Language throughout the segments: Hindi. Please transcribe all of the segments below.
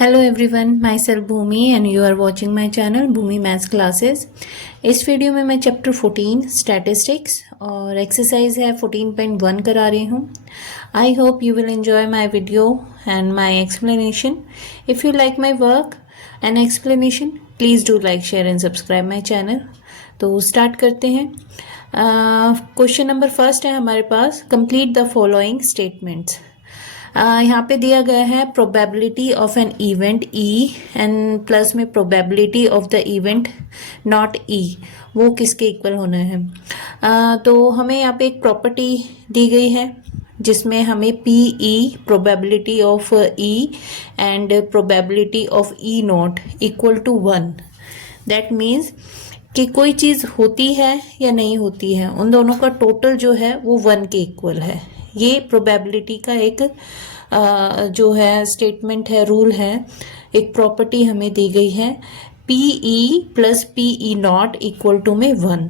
Hello everyone, myself Bhumi and you are watching my channel Bhumi maths classes. इस वीडियो में मैं चैप्टर 14 स्टैटिस्टिक्स और एक्सरसाइज है 14.1 करा रही हूँ। I hope you will enjoy my video and my explanation. If you like my work and explanation please do like, share and subscribe my channel. तो स्टार्ट करते हैं। क्वेश्चन नंबर फर्स्ट है हमारे पास, कंप्लीट द फॉलोइंग स्टेटमेंट्स। यहाँ पे दिया गया है probability of an event E and plus में probability of the event not E, वो किसके इक्वल होना है। तो हमें यहाँ पे एक प्रॉपर्टी दी गई है जिसमें हमें P E probability of E and probability of E not equal to 1। That means कि कोई चीज़ होती है या नहीं होती है, उन दोनों का टोटल जो है वो 1 के इक्वल है। ये प्रोबेबिलिटी का एक जो है स्टेटमेंट है, रूल है, एक प्रॉपर्टी हमें दी गई है। P E plus P E not equal to में 1।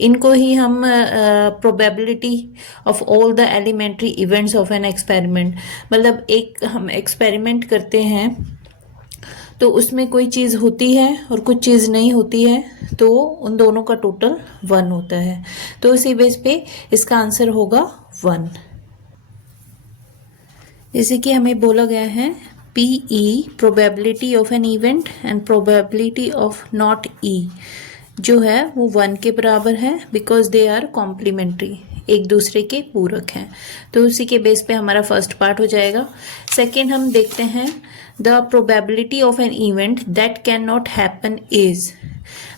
इनको ही हम probability of all the elementary events of an experiment, मतलब एक हम एक्सपेरिमेंट करते हैं तो उसमें कोई चीज़ होती है और कुछ चीज़ नहीं होती है, तो उन दोनों का टोटल 1 होता है। तो इसी बेस पे इसका आंसर होगा 1। जैसे कि हमें बोला गया है P E probability of an event and probability of not E जो है वो 1 के बराबर है, बिकॉज दे आर कॉम्प्लीमेंट्री, एक दूसरे के पूरक हैं। तो उसी के बेस पे हमारा फर्स्ट पार्ट हो जाएगा। सेकेंड हम देखते हैं, the probability of an event that can not happen is,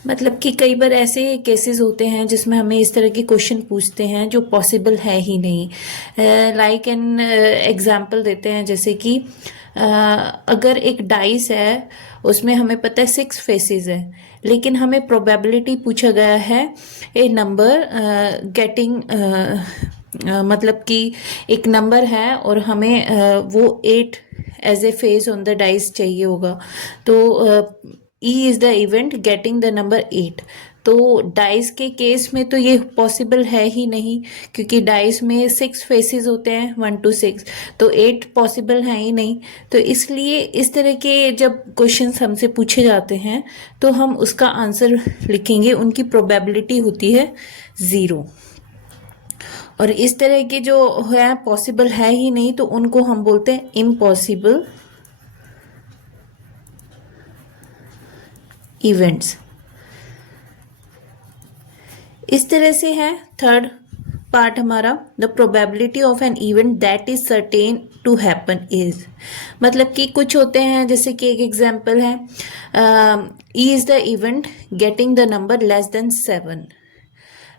मतलब कि कई बार ऐसे केसेस होते हैं जिसमें हमें इस तरह के क्वेश्चन पूछते हैं जो पॉसिबल है ही नहीं। लाइक एन एग्जांपल देते हैं, जैसे कि अगर एक डाइस है उसमें हमें पता है 6 फेसेस है, लेकिन हमें प्रोबेबिलिटी पूछा गया है ए नंबर गेटिंग, मतलब कि एक नंबर है और हमें वो 8 as a face on the dice चाहिए होगा। तो E is the event getting the number 8। तो डाइस के केस में तो ये पॉसिबल है ही नहीं, क्योंकि डाइस में 6 फेसेस होते हैं 1 to 6, तो 8 पॉसिबल है ही नहीं। तो इसलिए इस तरह के जब क्वेश्चंस हमसे पूछे जाते हैं तो हम उसका आंसर लिखेंगे, उनकी प्रोबेबिलिटी होती है 0। और इस तरह के जो है पॉसिबल है ही नहीं, तो उनको हम बोलते हैं इम्पॉसिबल इवेंट्स। इस तरह से है थर्ड पार्ट हमारा, the probability of an event that is certain to happen is, मतलब कि कुछ होते हैं, जैसे कि एक एग्जांपल है, E is the event getting the number less than 7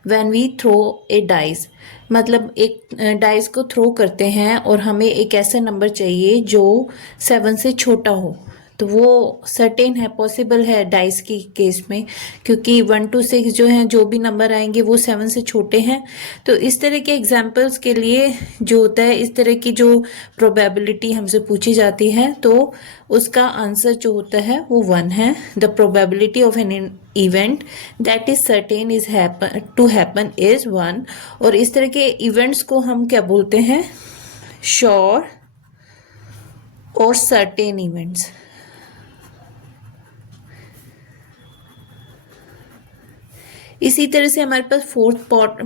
when we throw a dice, मतलब एक डाइस को थ्रो करते हैं और हमें एक ऐसा नंबर चाहिए जो 7 से छोटा हो, तो वो सर्टेन है, पॉसिबल है डाइस की केस में, क्योंकि 1 to 6 जो हैं, जो भी नंबर आएंगे वो 7 से छोटे हैं। तो इस तरह के एग्जांपल्स के लिए जो होता है, इस तरह की जो प्रोबेबिलिटी हमसे पूछी जाती है, तो उसका आंसर जो होता है वो 1 है। The probability of an event that is certain is to happen is 1। और इस तरह के इवेंट्स को हम क्या बोलते हैं, श्योर और सर्टेन इवेंट्स। इसी तरह से हमारे पास फोर्थ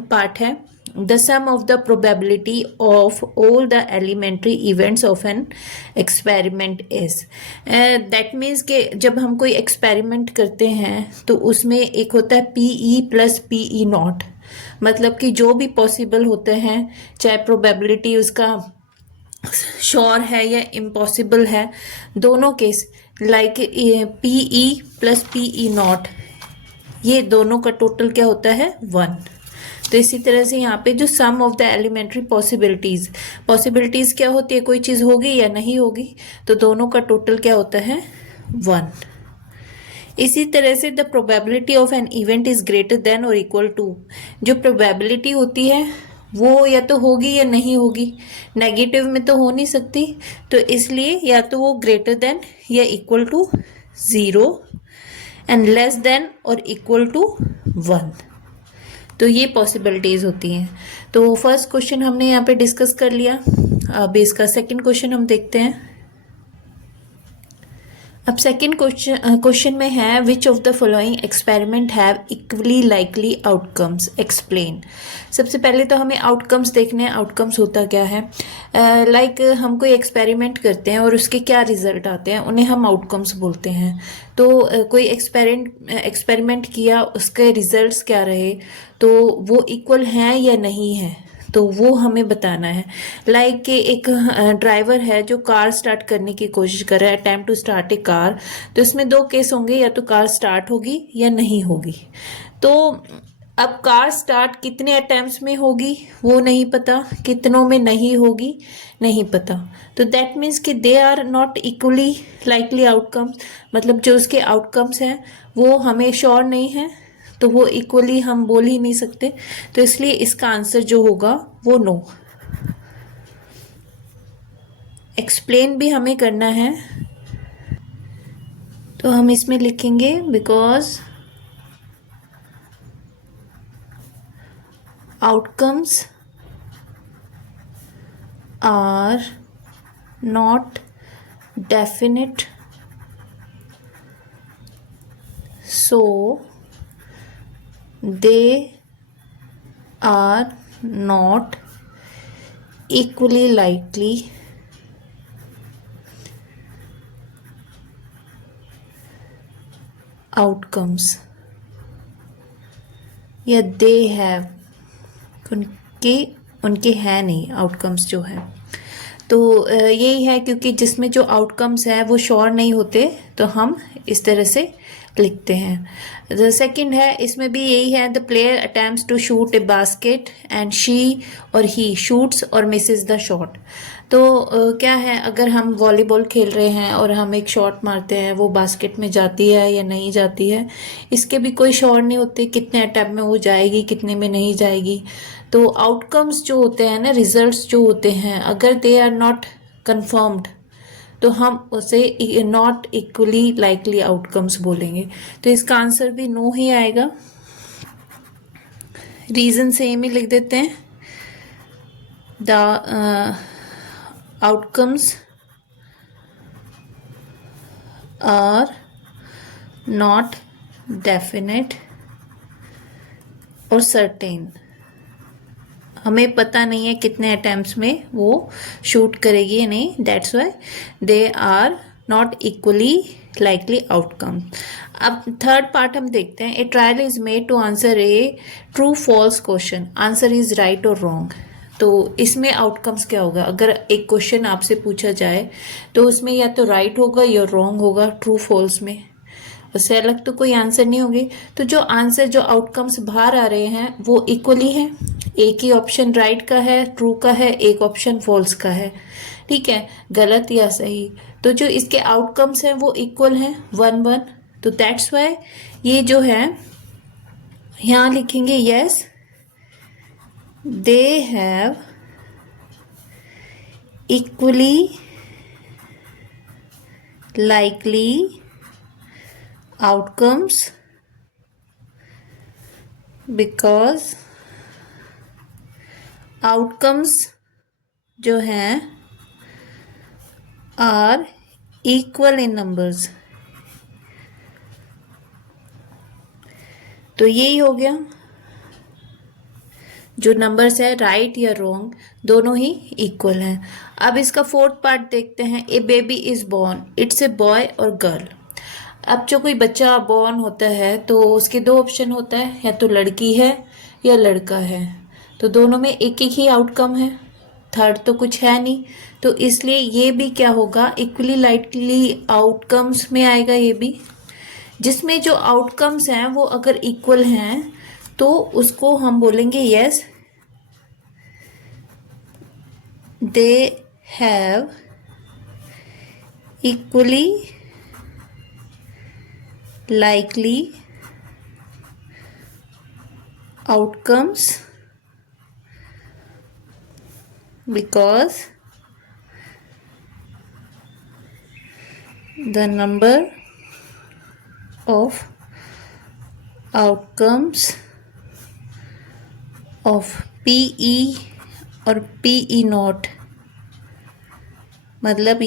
पार्ट है, the sum of the probability of all the elementary events of an experiment is. That means कि जब हम कोई एक्सपेरिमेंट करते हैं तो उसमें एक होता है P E plus P E not, मतलब कि जो भी पॉसिबल होते हैं, चाहे प्रोबेबिलिटी उसका श्योर है या इम्पॉसिबल है, दोनों case like P E plus P E not, ये दोनों का टोटल क्या होता है 1। तो इसी तरह से यहाँ पे जो सम ऑफ द एलिमेंट्री पॉसिबिलिटीज क्या होती है, कोई चीज़ होगी या नहीं होगी, तो दोनों का टोटल क्या होता है 1। इसी तरह से the probability of an event is greater then और इक्वल टू, जो प्रोबेबिलिटी होती है वो या तो होगी या नहीं होगी, नेगेटिव में तो हो नहीं सकती, तो इसलिए या तो वो ग्रेटर देन या equal to 0 and less than और इक्वल टू 1। तो ये पॉसिबिलिटीज होती हैं। तो फर्स्ट क्वेश्चन हमने यहाँ पे डिस्कस कर लिया। अब इसका सेकंड क्वेश्चन हम देखते हैं। अब सेकंड क्वेश्चन में है which of the following experiment have equally likely outcomes explain. सबसे पहले तो हमें आउटकम्स देखने हैं, आउटकम्स होता क्या है। लाइक हम कोई एक्सपेरिमेंट करते हैं और उसके क्या रिजल्ट आते हैं उन्हें हम आउटकम्स बोलते हैं। तो कोई एक्सपेरिमेंट किया, उसके रिजल्ट्स क्या रहे, तो वो इक्वल हैं या नहीं है, तो वो हमें बताना है। लाइक कि एक ड्राइवर है जो कार स्टार्ट करने की कोशिश कर रहा है, attempt to start a car. तो इसमें दो केस होंगे, या तो कार स्टार्ट होगी या नहीं होगी। तो अब कार स्टार्ट कितने अटेम्प्ट्स में होगी वो नहीं पता, कितनों में नहीं होगी नहीं पता। तो दैट मीन्स कि they are not equally likely outcomes, मतलब जो उसके आउटकम्स हैं वो हमें श्योर नहीं है, तो वो इक्वली हम बोल ही नहीं सकते। तो इसलिए इसका आंसर जो होगा वो नो। एक्सप्लेन भी हमें करना है, तो हम इसमें लिखेंगे because outcomes are not definite, so they are not equally likely outcomes, या they have, उनके हैं नहीं आउटकम्स जो है। तो यही है, क्योंकि जिसमें जो आउटकम्स है वो श्योर नहीं होते तो हम इस तरह से लिखते हैं। द सेकंड है, इसमें भी यही है, the player attempts to shoot a basket and she और ही शूट्स और मिसेस द शॉट। तो क्या है, अगर हम वॉलीबॉल खेल रहे हैं और हम एक शॉट मारते हैं, वो बास्केट में जाती है या नहीं जाती है, इसके भी कोई श्योर नहीं होते कितने अटैम्प्ट में वो जाएगी, कितने में नहीं जाएगी। तो आउटकम्स जो होते हैं ना, रिजल्ट्स जो होते हैं, अगर दे आर नॉट कंफर्म्ड तो हम उसे नॉट इक्वली लाइकली आउटकम्स बोलेंगे। तो इसका आंसर भी नो ही आएगा। रीजन सेम ही लिख देते हैं, the outcomes are not definite और सर्टेन। हमें पता नहीं है कितने अटेम्प्ट्स में वो शूट करेगी या नहीं, that's why they are not equally likely outcome. अब थर्ड पार्ट हम देखते हैं, a trial is made to answer a true false question, answer is right और रॉन्ग। तो इसमें आउटकम्स क्या होगा, अगर एक क्वेश्चन आपसे पूछा जाए तो उसमें या तो राइट होगा या रॉन्ग होगा, ट्रू फॉल्स में, उससे अलग तो कोई आंसर नहीं होगी। तो जो आंसर, जो आउटकम्स बाहर आ रहे हैं वो इक्वली हैं, एक ही ऑप्शन राइट का है, ट्रू का है, एक ऑप्शन फॉल्स का है, ठीक है, गलत या सही। तो जो इसके आउटकम्स हैं वो इक्वल हैं, 1-1। तो दैट्स वाई ये जो है यहाँ लिखेंगे yes they have equally likely outcomes because outcomes जो हैं आर इक्वल इन नंबर्स। तो यही हो गया, जो नंबर्स है राइट या रॉन्ग दोनों ही इक्वल हैं। अब इसका फोर्थ पार्ट देखते हैं, a baby is born, it's a boy और गर्ल। अब जो कोई बच्चा बॉर्न होता है तो उसके दो ऑप्शन होता है, या तो लड़की है या लड़का है, तो दोनों में एक एक ही आउटकम है, थर्ड तो कुछ है नहीं। तो इसलिए ये भी क्या होगा, इक्वली लाइकली आउटकम्स में आएगा ये भी, जिसमें जो आउटकम्स हैं वो अगर इक्वल हैं तो उसको हम बोलेंगे yes they have equally likely outcomes because the number of outcomes of PE और PE नॉट, मतलब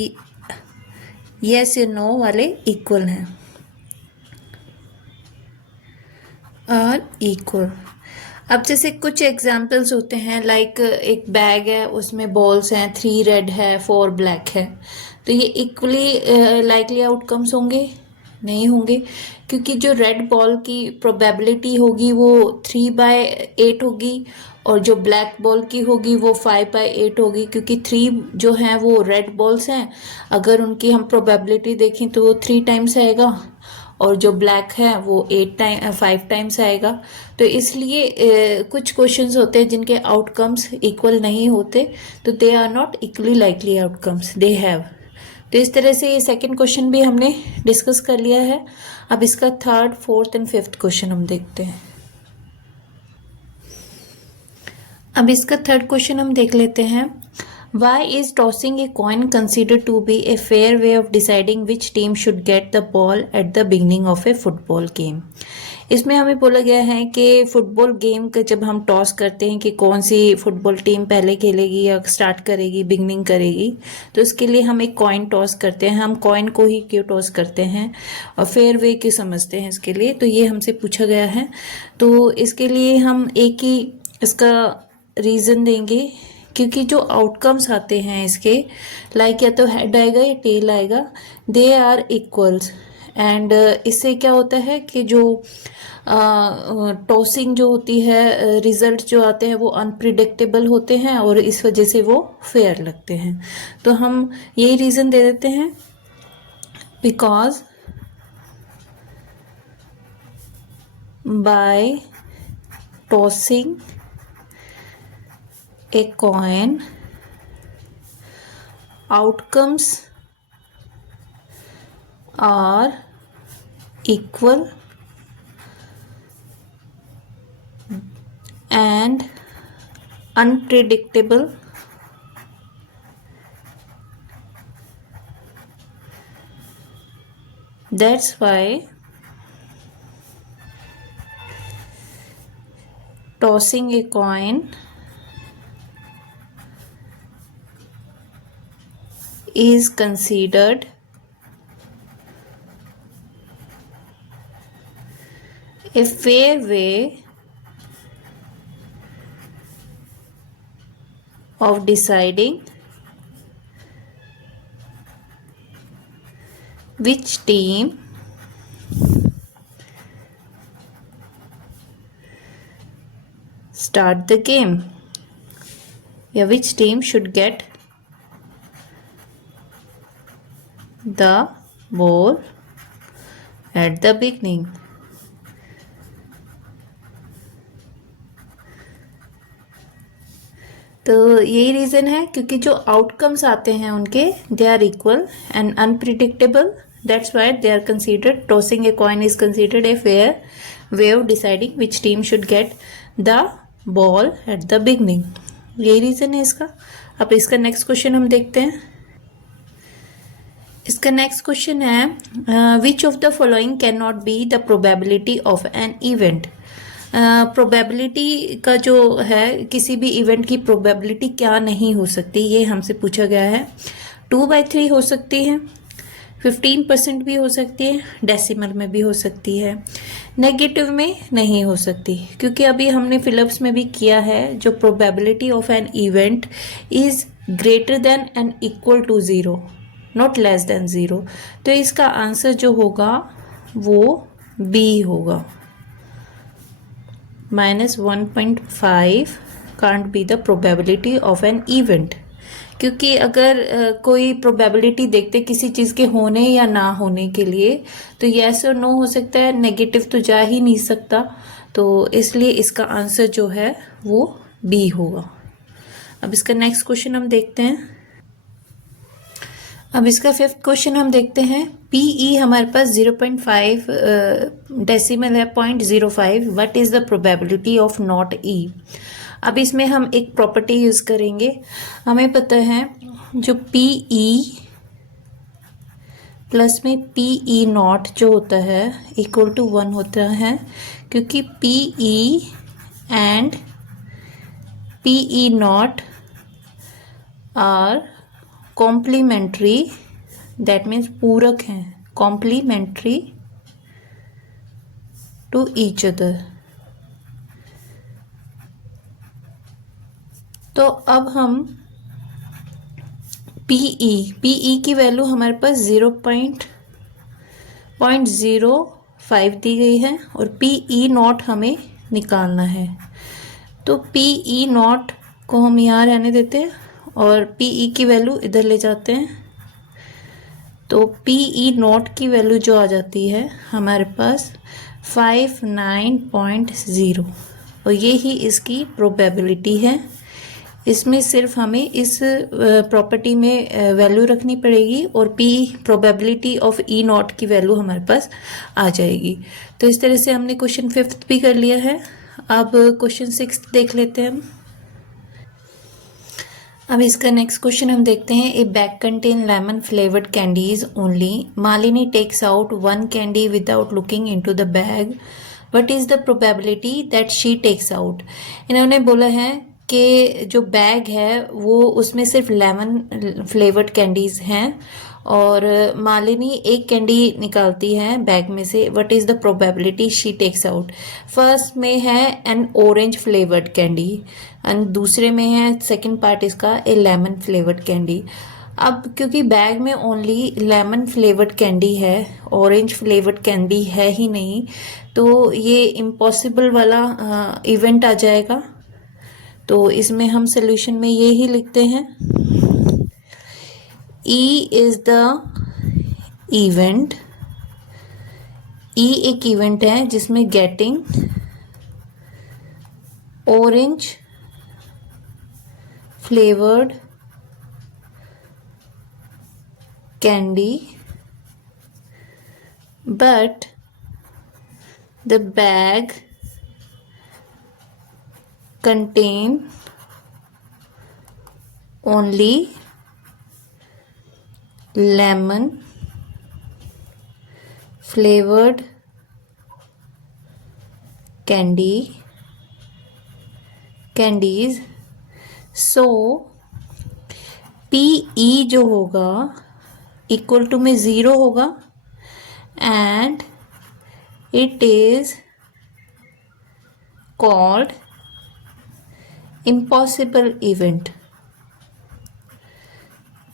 येस या नो वाले इक्वल हैं और इक्वल। अब जैसे कुछ एग्जाम्पल्स होते हैं, लाइक एक बैग है, उसमें बॉल्स हैं, 3 रेड है 4 ब्लैक है, तो ये इक्वली लाइकली आउटकम्स होंगे? नहीं होंगे, क्योंकि जो रेड बॉल की प्रोबेबिलिटी होगी वो 3/8 होगी और जो ब्लैक बॉल की होगी वो 5/8 होगी, क्योंकि 3 जो हैं वो रेड बॉल्स हैं, अगर उनकी हम प्रोबेबिलिटी देखें तो वो 3 टाइम्स आएगा और जो ब्लैक है वो 5 टाइम्स आएगा। तो इसलिए कुछ क्वेश्चंस होते हैं जिनके आउटकम्स इक्वल नहीं होते, तो they are not equally likely outcomes, they have. तो इस तरह से ये सेकंड क्वेश्चन भी हमने डिस्कस कर लिया है। अब इसका third, fourth and fifth question हम देखते हैं। अब इसका थर्ड क्वेश्चन हम देख लेते हैं। Why is tossing a coin considered to be a fair way of deciding which team should get the ball at the beginning of a football game? इसमें हमें बोला गया है कि फुटबॉल गेम का जब हम टॉस करते हैं कि कौन सी फुटबॉल टीम पहले खेलेगी या स्टार्ट करेगी, बिगनिंग करेगी, तो इसके लिए हम एक कॉइन टॉस करते हैं। हम कॉइन को ही क्यों टॉस करते हैं और फेयर वे क्यों समझते हैं इसके लिए, तो ये हमसे पूछा गया है। तो इसके लिए हम एक ही इसका रीज़न देंगे, क्योंकि जो आउटकम्स आते हैं इसके, लाइक या तो हेड आएगा या टेल आएगा, दे आर इक्वल्स। एंड इससे क्या होता है कि जो टॉसिंग जो होती है, रिजल्ट जो आते हैं वो अनप्रिडिक्टेबल होते हैं और इस वजह से वो फेयर लगते हैं। तो हम यही रीज़न दे देते हैं, because by tossing a coin, outcomes are equal and unpredictable, that's why tossing a coin is considered a fair way of deciding which team start the game, या which team should get the ball at the beginning. तो यही रीज़न है, क्योंकि जो आउटकम्स आते हैं उनके, they are equal and unpredictable, that's why they are considered, tossing a coin is considered a fair way of deciding which team should get the ball at the beginning. यही रीज़न है इसका। अब इसका नेक्स्ट क्वेश्चन हम देखते हैं। इसका नेक्स्ट क्वेश्चन है, which of the following can not be the probability of an event. Probability का जो है, किसी भी इवेंट की प्रोबेबिलिटी क्या नहीं हो सकती, ये हमसे पूछा गया है। 2/3 हो सकती है, 15% भी हो सकती है, डेसिमल में भी हो सकती है, नेगेटिव में नहीं हो सकती, क्योंकि अभी हमने फिलिप्स में भी किया है, जो probability of an event is greater than and equal to 0, not less than 0। तो इसका आंसर जो होगा वो बी होगा। -1.5 can't be the probability of an event, क्योंकि अगर कोई प्रोबेबिलिटी देखते किसी चीज़ के होने या ना होने के लिए, तो येस और नो हो सकता है, नेगेटिव तो जा ही नहीं सकता। तो इसलिए इसका आंसर जो है वो बी होगा। अब इसका नेक्स्ट क्वेश्चन हम देखते हैं। अब इसका फिफ्थ क्वेश्चन हम देखते हैं। PE हमारे पास 0.5 डेसिमल है, 0.05। What is the probability of not E। अब इसमें हम एक प्रॉपर्टी यूज़ करेंगे। हमें पता है जो PE प्लस में PE नॉट जो होता है इक्वल टू 1 होता है, क्योंकि PE and PE not are complementary that means पूरक हैं, कॉम्प्लीमेंट्री टू ईच अदर। तो अब हम पीई की वैल्यू हमारे पास 0.05 दी गई है और पीई नॉट हमें निकालना है। तो पीई नॉट को हम यहाँ रहने देते हैं और पीई की वैल्यू इधर ले जाते हैं। तो पीई नॉट की वैल्यू जो आ जाती है हमारे पास 59.0 और ये ही इसकी प्रोबेबिलिटी है। इसमें सिर्फ हमें इस प्रॉपर्टी में वैल्यू रखनी पड़ेगी और P probability of E not की वैल्यू हमारे पास आ जाएगी। तो इस तरह से हमने क्वेश्चन 5th भी कर लिया है। अब क्वेश्चन 6th देख लेते हैं हम। अब इसका नेक्स्ट क्वेश्चन हम देखते हैं। A bag contain lemon flavoured candies only. Malini takes out 1 candy without looking into the bag. What is the probability that she takes out. इन्होंने बोला है कि जो बैग है वो उसमें सिर्फ लेमन फ्लेवर्ड कैंडीज हैं और मालिनी एक कैंडी निकालती है बैग में से। What is the probability she takes out. First में है an orange flavoured candy and दूसरे में है सेकंड पार्ट इसका ए लेमन फ्लेवर्ड कैंडी। अब क्योंकि बैग में ओनली लेमन फ्लेवर्ड कैंडी है, ऑरेंज फ्लेवर्ड कैंडी है ही नहीं, तो ये इम्पॉसिबल वाला इवेंट आ जाएगा। तो इसमें हम सोल्यूशन में ये ही लिखते हैं ई इज द इवेंट। ई एक इवेंट है जिसमें getting orange flavoured candy but the bag contain only lemon flavored candies। so PE जो होगा इक्वल टू में 0 होगा and it is called impossible event।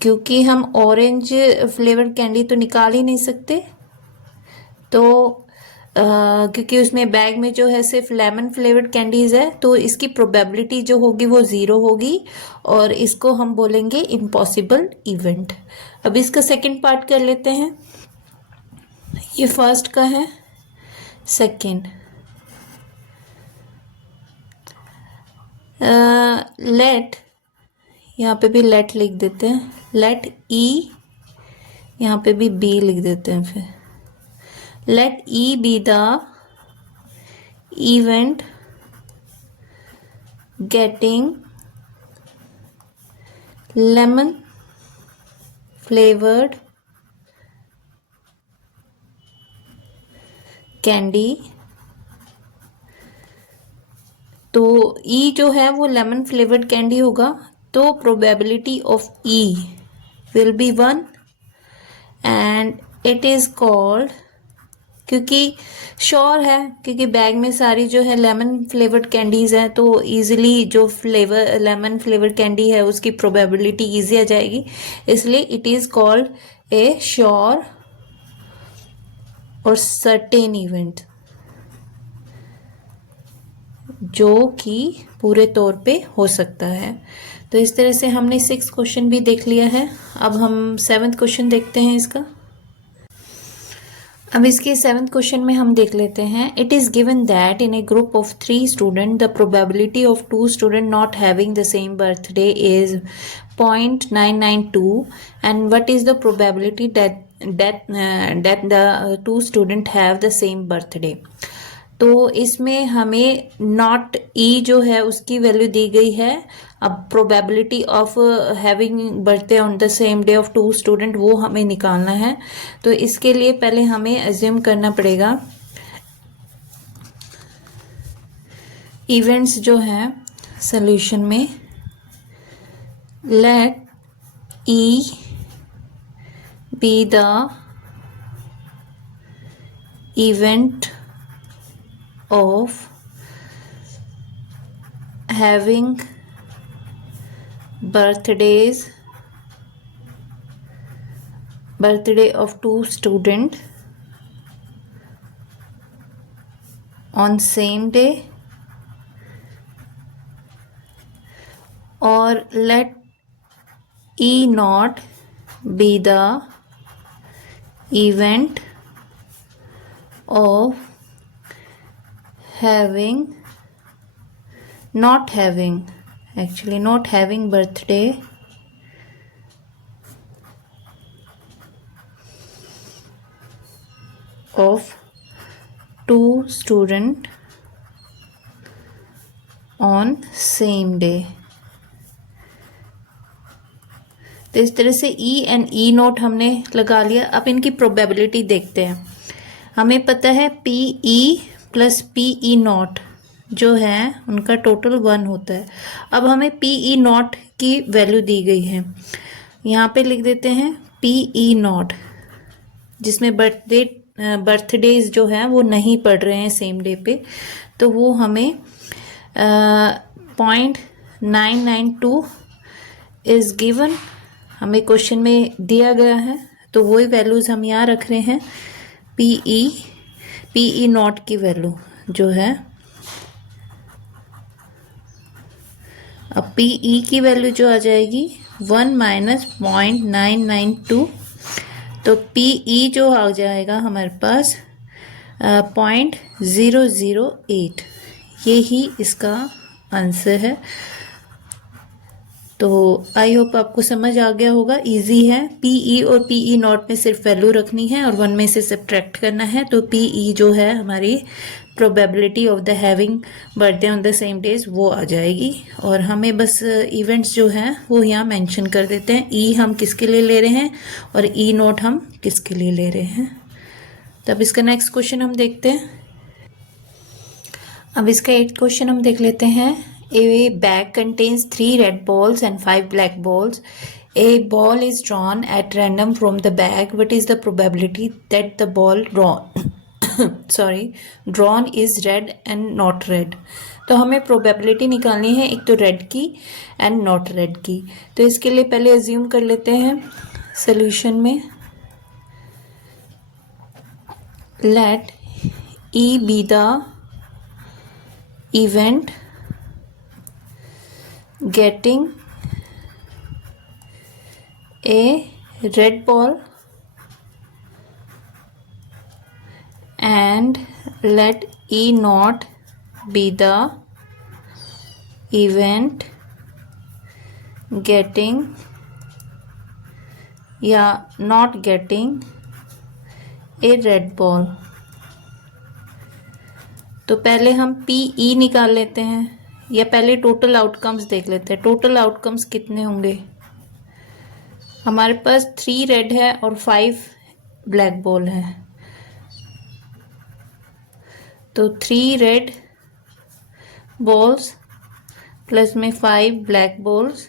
क्योंकि हम ऑरेंज फ्लेवर्ड कैंडी तो निकाल ही नहीं सकते, तो क्योंकि उसमें बैग में जो है सिर्फ लेमन फ्लेवर्ड कैंडीज है, तो इसकी प्रोबेबिलिटी जो होगी वो 0 होगी और इसको हम बोलेंगे इम्पॉसिबल इवेंट। अब इसका सेकंड पार्ट कर लेते हैं। ये फर्स्ट का है, सेकंड लेट, यहाँ पे भी लेट लिख देते हैं, लेट ई, यहाँ पे भी बी लिख देते हैं। फिर let E be the event getting lemon flavoured candy. तो ई जो है वो लेमन फ्लेवर्ड कैंडी होगा, तो probability of E will be 1 and it is called, क्योंकि श्योर है क्योंकि बैग में सारी जो है लेमन फ्लेवर्ड कैंडीज हैं, तो इजीली जो फ्लेवर लेमन फ्लेवर्ड कैंडी है उसकी प्रोबेबिलिटी इजी आ जाएगी, इसलिए it is called a sure और सर्टेन इवेंट, जो कि पूरे तौर पे हो सकता है। तो इस तरह से हमने 6th क्वेश्चन भी देख लिया है। अब हम 7th क्वेश्चन देखते हैं इसका। अब इसके 7th क्वेश्चन में हम देख लेते हैं। It is given that in A group of 3 student the probability of 2 student not having the same birthday is 0.992 and what is the probability that the 2 student have the same birthday. तो इसमें हमें नॉट ई जो है उसकी वैल्यू दी गई है। अब probability of having birthday on the same day of 2 student वो हमें निकालना है। तो इसके लिए पहले हमें अज्यूम करना पड़ेगा इवेंट्स जो हैं सॉल्यूशन में। Let E be the event of having birthday of two students on same day, or let E naught be the event of not having birthday of two student on same day। तो इस तरह से ई एंड ई नोट हमने लगा लिया। अब इनकी प्रोबेबिलिटी देखते हैं। हमें पता है P E plus P E not जो है उनका टोटल 1 होता है। अब हमें पी ई नॉट की वैल्यू दी गई है, यहाँ पे लिख देते हैं पी ई नॉट, जिसमें बर्थडेज जो है वो नहीं पड़ रहे हैं सेम डे पे, तो वो हमें 0.992 इज़ गिवन, हमें क्वेश्चन में दिया गया है। तो वही वैल्यूज़ हम यहाँ रख रहे हैं। पी ई नॉट की वैल्यू जो है, अब पी ई की वैल्यू जो आ जाएगी 1 माइनस 0.992, तो पी ई जो आ जाएगा हमारे पास 0.008। यही इसका आंसर है। तो आई होप आपको समझ आ गया होगा, इजी है। पी ई और पी ई नॉट में सिर्फ वैल्यू रखनी है और 1 में से सब्ट्रैक्ट करना है। तो पी ई जो है हमारी probability of the having birthday on the same days वो आ जाएगी, और हमें बस इवेंट्स जो हैं वो यहाँ मेंशन कर देते हैं। ई हम किसके लिए ले रहे हैं और ई नॉट हम किसके लिए ले रहे हैं। तब इसका नेक्स्ट क्वेश्चन हम देखते हैं। अब इसका 8th क्वेश्चन हम देख लेते हैं। A bag contains 3 red balls and 5 black balls. A ball is drawn at random from the bag. What is the probability that the ball drawn is red and not red? तो हमें प्रोबेबिलिटी निकालनी है, एक तो रेड की एंड नॉट रेड की। तो इसके लिए पहले अज्यूम कर लेते हैं सोल्यूशन में, late E be the event getting a red ball and let E not be the event getting या not getting a red ball। तो पहले हम पी ई निकाल लेते हैं, या पहले टोटल आउटकम्स देख लेते हैं। टोटल आउटकम्स कितने होंगे? हमारे पास 3 रेड है और 5 ब्लैक बॉल है, तो 3 रेड बॉल्स प्लस में 5 ब्लैक बॉल्स,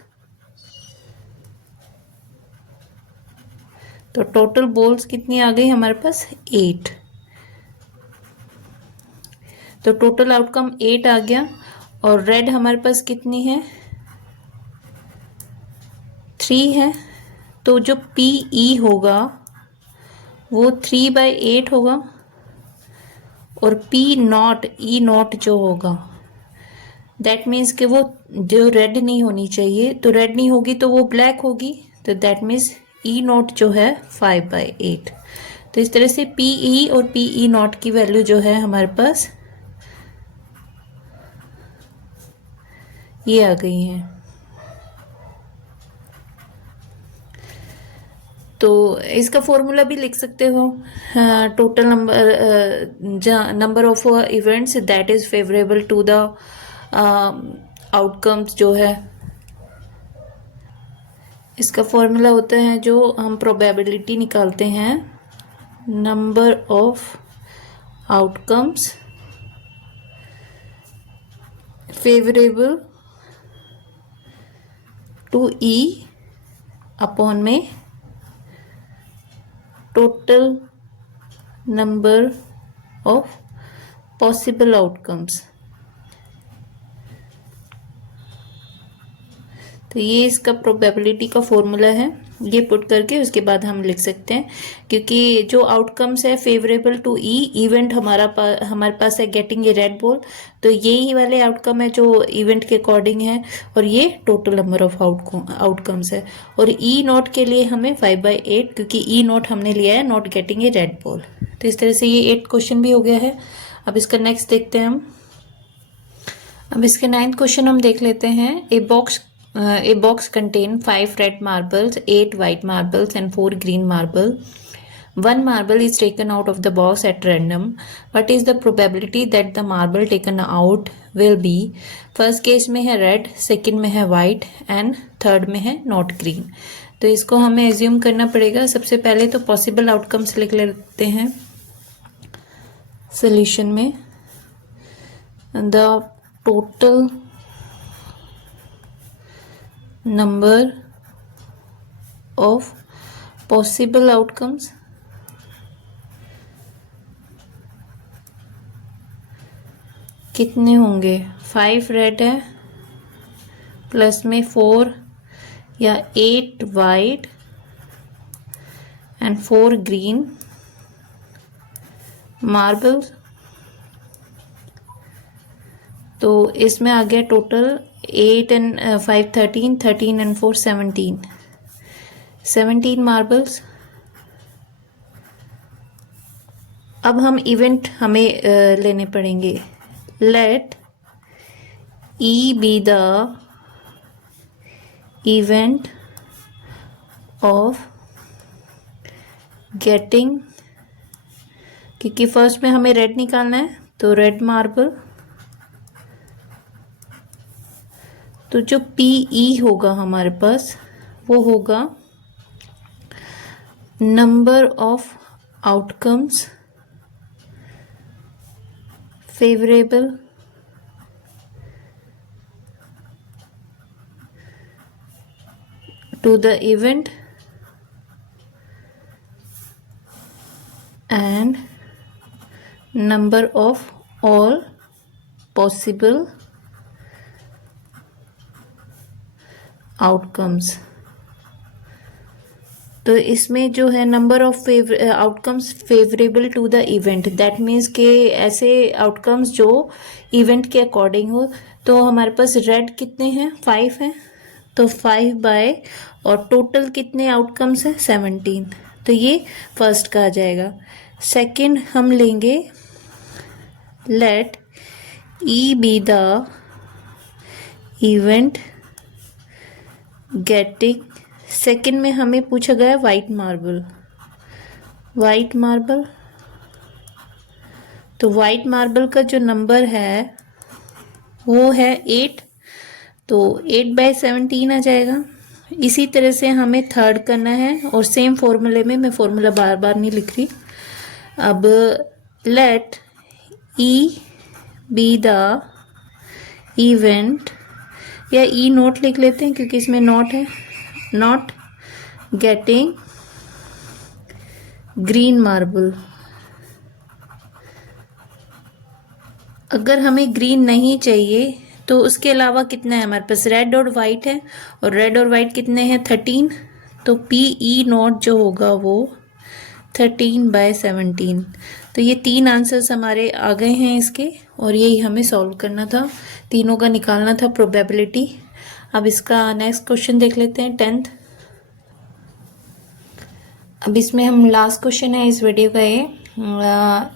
तो टोटल बॉल्स कितनी आ गई हमारे पास? 8। तो टोटल आउटकम 8 आ गया। और रेड हमारे पास कितनी है? 3 है। तो जो पी ई होगा वो 3/8 होगा, और पी नॉट ई नॉट जो होगा दैट मीन्स कि वो जो रेड नहीं होनी चाहिए, तो रेड नहीं होगी तो वो ब्लैक होगी, तो दैट मीन्स ई नॉट जो है 5/8। तो इस तरह से पी ई और पी ई नॉट की वैल्यू जो है हमारे पास ये आ गई है। तो इसका फॉर्मूला भी लिख सकते हो, total number of events that is favourable to the outcomes जो है, इसका फॉर्मूला होता है जो हम प्रोबेबिलिटी निकालते हैं, number of outcomes favourable to E upon में total number of possible outcomes। तो ये इसका प्रोबेबिलिटी का फॉर्मूला है, ये पुट करके उसके बाद हम लिख सकते हैं, क्योंकि जो आउटकम्स है फेवरेबल टू ई इवेंट हमारे पास है गेटिंग ए रेड बॉल, तो यही वाले आउटकम है जो इवेंट के अकॉर्डिंग है, और ये टोटल नंबर ऑफ आउटकम्स है। और ई नॉट के लिए हमें 5/8, क्योंकि ई नॉट हमने लिया है not getting a red ball. तो इस तरह से ये 8 क्वेश्चन भी हो गया है। अब इसका नेक्स्ट देखते हैं हम। अब इसके 9th क्वेश्चन हम देख लेते हैं। A box contains 5 red marbles, 8 white marbles, and 4 green marbles. One marble is taken out of the box at random. What is the probability that the marble taken out will be? First case में है रेड, सेकंड में है वाइट, एंड थर्ड में है नॉट ग्रीन। तो इसको हमें एज्यूम करना पड़ेगा। सबसे पहले तो पॉसिबल आउटकम्स लिख लेते हैं सोल्यूशन में। The total number of possible outcomes कितने होंगे? 5 रेड है, प्लस में 4 या 8 वाइट एंड 4 ग्रीन मार्बल्स। तो इसमें आ गया टोटल 8 and 5 13, 13 and 4 17 मार्बल्स। अब हम इवेंट हमें लेने पड़ेंगे। Let E be the event of getting, क्योंकि फर्स्ट में हमें रेड निकालना है, तो रेड मार्बल। तो जो पीई होगा हमारे पास वो होगा number of outcomes favourable to the event and number of all possible outcomes. तो इसमें जो है number of outcomes favourable to the event, that means के ऐसे आउटकम्स जो इवेंट के अकॉर्डिंग हो। तो हमारे पास रेड कितने हैं? 5 हैं, तो 5 बाय, और टोटल कितने आउटकम्स हैं? 17। तो ये फर्स्ट का आ जाएगा। सेकंड हम लेंगे let E be the event getting, second में हमें पूछा गया वाइट मार्बल। तो वाइट मार्बल का जो नंबर है वो है 8, तो 8/17 आ जाएगा। इसी तरह से हमें थर्ड करना है, और सेम फॉर्मूले में, मैं फॉर्मूला बार बार नहीं लिख रही। अब let E be the event, या ई नोट लिख लेते हैं क्योंकि इसमें नॉट है, नॉट गेटिंग ग्रीन मार्बल। अगर हमें ग्रीन नहीं चाहिए तो उसके अलावा कितना है हमारे पास? रेड और वाइट है, और रेड और वाइट कितने हैं? 13। तो पी ई नॉट जो होगा वो 13/17। तो ये 3 आंसर्स हमारे आ गए हैं इसके, और यही हमें सॉल्व करना था, तीनों का निकालना था प्रोबेबिलिटी। अब इसका नेक्स्ट क्वेश्चन देख लेते हैं 10th। अब इसमें हम लास्ट क्वेश्चन है इस वीडियो का ये।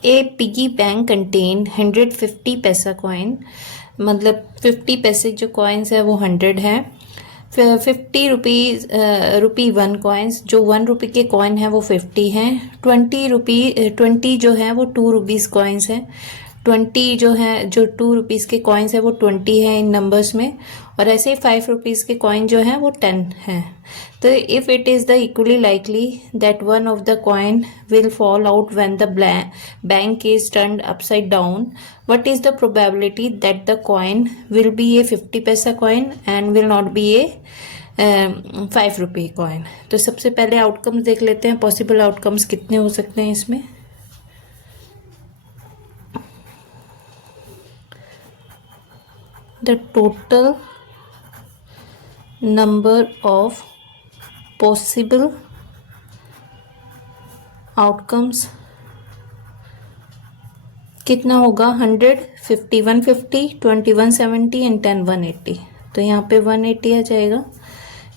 ए पिगी बैंक कंटेन 150 पैसा कॉइन, मतलब 50 पैसे जो कॉइन्स है वो 100 है। 50 रुपी 1 कॉइन्स, जो 1 रुपये के कॉइन है वो 50 हैं। 20 जो है वो 2 रुपीज़ कॉइन्स हैं। 20 जो है, जो 2 रुपीज़ के कॉइन्स है वो 20 है इन नंबर्स में, और ऐसे ही 5 रुपीज़ के कॉइन जो है वो 10 हैं। तो if it is the equally likely that one of the coin will fall out when the bank is turned upside down, what is the probability that the coin will be a 50 पैसा coin and will not be a ₹5 coin. तो सबसे पहले आउटकम्स देख लेते हैं, पॉसिबल आउटकम्स कितने हो सकते हैं इसमें। The total number of possible outcomes कितना होगा, 100, 50, 150, 20, 170 एंड 10, 180। तो यहाँ पे 180 आ जाएगा।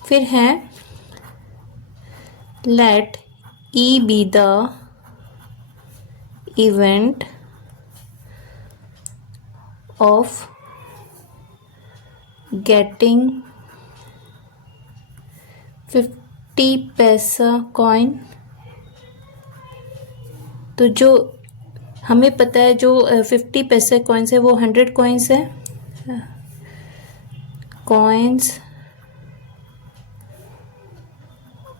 फिर है let E be the event of getting 50 पैसा कॉइन। तो जो हमें पता है जो 50 पैसे कॉइन्स है वो 100 कॉइन्स है। कॉइन्स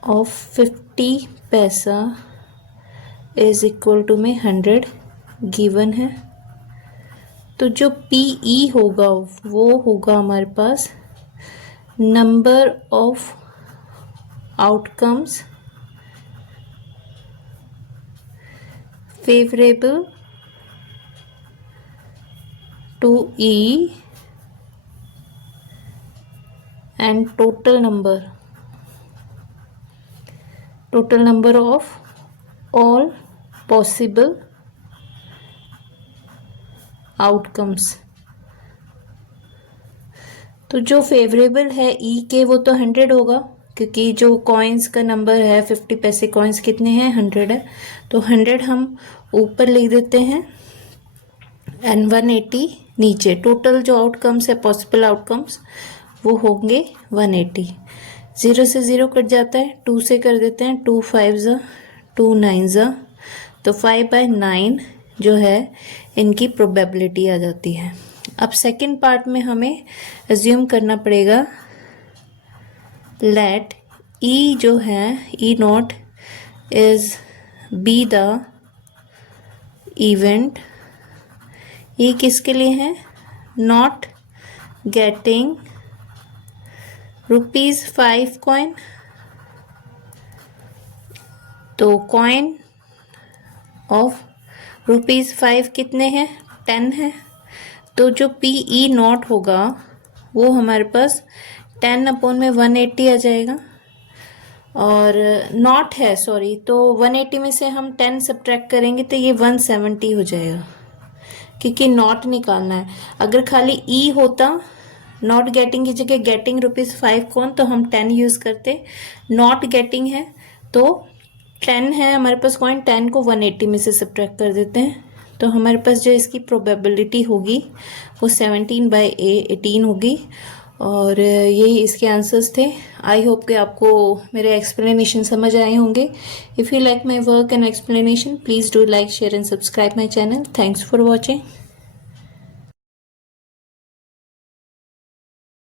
ऑफ 50 पैसा इज इक्वल टू में 100 गिवन है। तो जो PE होगा वो होगा हमारे पास number of outcomes favourable to E and total number of all possible outcomes। तो जो फेवरेबल है E के वो तो 100 होगा, क्योंकि जो कॉइन्स का नंबर है 50 पैसे कॉइन्स कितने हैं, 100 है। तो 100 हम ऊपर लिख देते हैं एंड 180 नीचे। टोटल जो आउटकम्स है पॉसिबल आउटकम्स वो होंगे 180। 0 से 0 कट जाता है, 2 से कर देते हैं, 2 5 ज़ा 2 9 ज़ा, तो 5/9 जो है इनकी प्रोबेबिलिटी आ जाती है। अब सेकंड पार्ट में हमें अज्यूम करना पड़ेगा लेट ई जो है E0 is B the event. ये किसके लिए है, नॉट गेटिंग ₹5 कॉइन। तो कॉइन ऑफ ₹5 कितने हैं, 10 है। तो जो PE0 होगा वो हमारे पास 10/180 आ जाएगा। और नॉट है सॉरी, तो 180 में से हम 10 सब्ट्रैक्ट करेंगे तो ये 170 हो जाएगा, क्योंकि नॉट निकालना है। अगर खाली E होता, नॉट गेटिंग की जगह गेटिंग ₹5 कौन, तो हम 10 यूज़ करते। नॉट गेटिंग है तो 10 है हमारे पास कॉइन, 10 को 180 में से सब्ट्रैक्ट कर देते हैं। तो हमारे पास जो इसकी प्रोबेबिलिटी होगी वो 17/18 होगी। और यही इसके आंसर्स थे। आई होप कि आपको मेरे एक्सप्लेनेशन समझ आए होंगे। If you like my work and explanation please do like share and subscribe my channel. Thanks for watching.